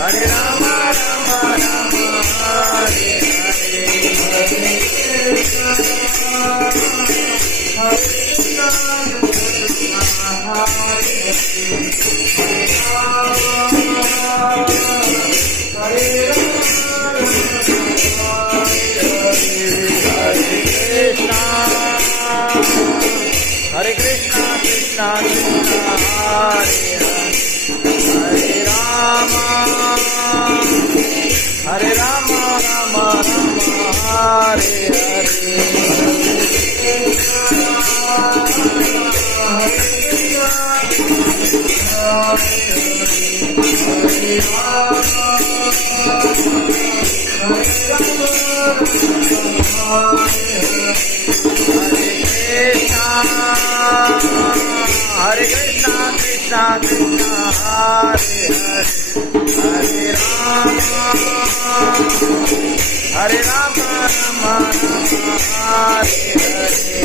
Hare Rama Rama Rama Hare Hare, Hare Krishna Krishna Hare Hare Krishna Krishna Krishna Hare Hare Hare Rama Rama Rama Hare Hare, Hare Krishna Krishna Krishna Hare Hare, Hare Rama Rama Rama Hare Hare.